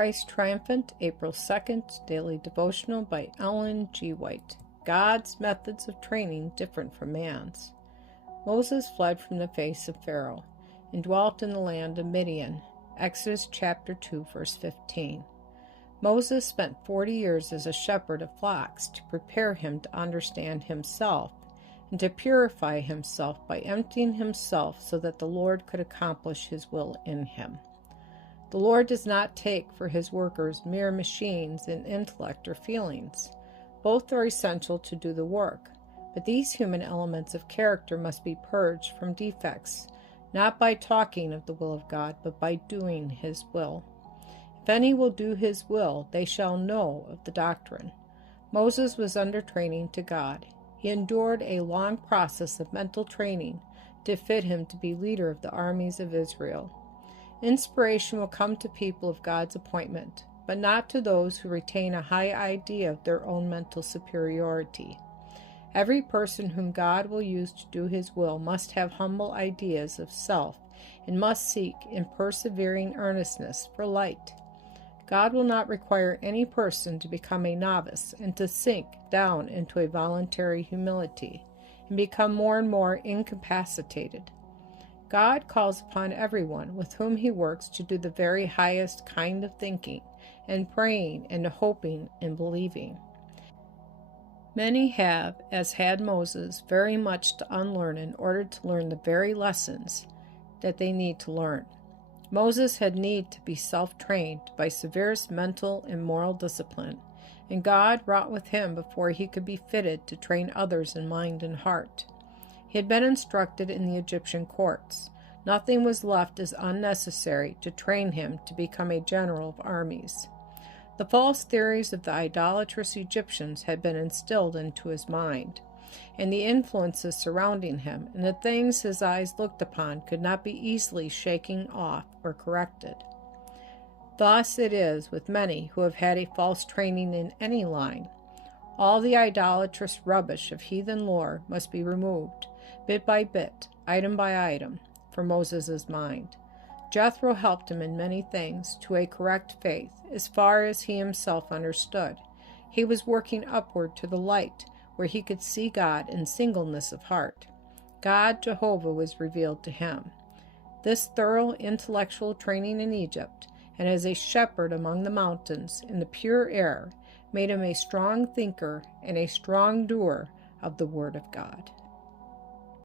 Christ Triumphant, April 2nd, Daily Devotional by Ellen G. White. God's methods of training different from man's. Moses fled from the face of Pharaoh and dwelt in the land of Midian. Exodus chapter 2, verse 15. Moses spent 40 years as a shepherd of flocks to prepare him to understand himself and to purify himself by emptying himself so that the Lord could accomplish his will in him. The Lord does not take for his workers mere machines in intellect or feelings. Both are essential to do the work, but these human elements of character must be purged from defects, not by talking of the will of God, but by doing his will. If any will do his will, they shall know of the doctrine. Moses was under training to God. He endured a long process of mental training to fit him to be leader of the armies of Israel. Inspiration will come to people of God's appointment, but not to those who retain a high idea of their own mental superiority. Every person whom God will use to do his will must have humble ideas of self and must seek in persevering earnestness for light. God will not require any person to become a novice and to sink down into a voluntary humility and become more and more incapacitated. God calls upon everyone with whom he works to do the very highest kind of thinking and praying and hoping and believing. Many have, as had Moses, very much to unlearn in order to learn the very lessons that they need to learn. Moses had need to be self-trained by severest mental and moral discipline, and God wrought with him before he could be fitted to train others in mind and heart. He had been instructed in the Egyptian courts. Nothing was left as unnecessary to train him to become a general of armies. The false theories of the idolatrous Egyptians had been instilled into his mind, and the influences surrounding him and the things his eyes looked upon could not be easily shaken off or corrected. Thus it is with many who have had a false training in any line. All the idolatrous rubbish of heathen lore must be removed, bit by bit, item by item, from Moses' mind. Jethro helped him in many things to a correct faith, as far as he himself understood. He was working upward to the light, where he could see God in singleness of heart. God, Jehovah, was revealed to him. This thorough intellectual training in Egypt, and as a shepherd among the mountains in the pure air, made him a strong thinker and a strong doer of the Word of God.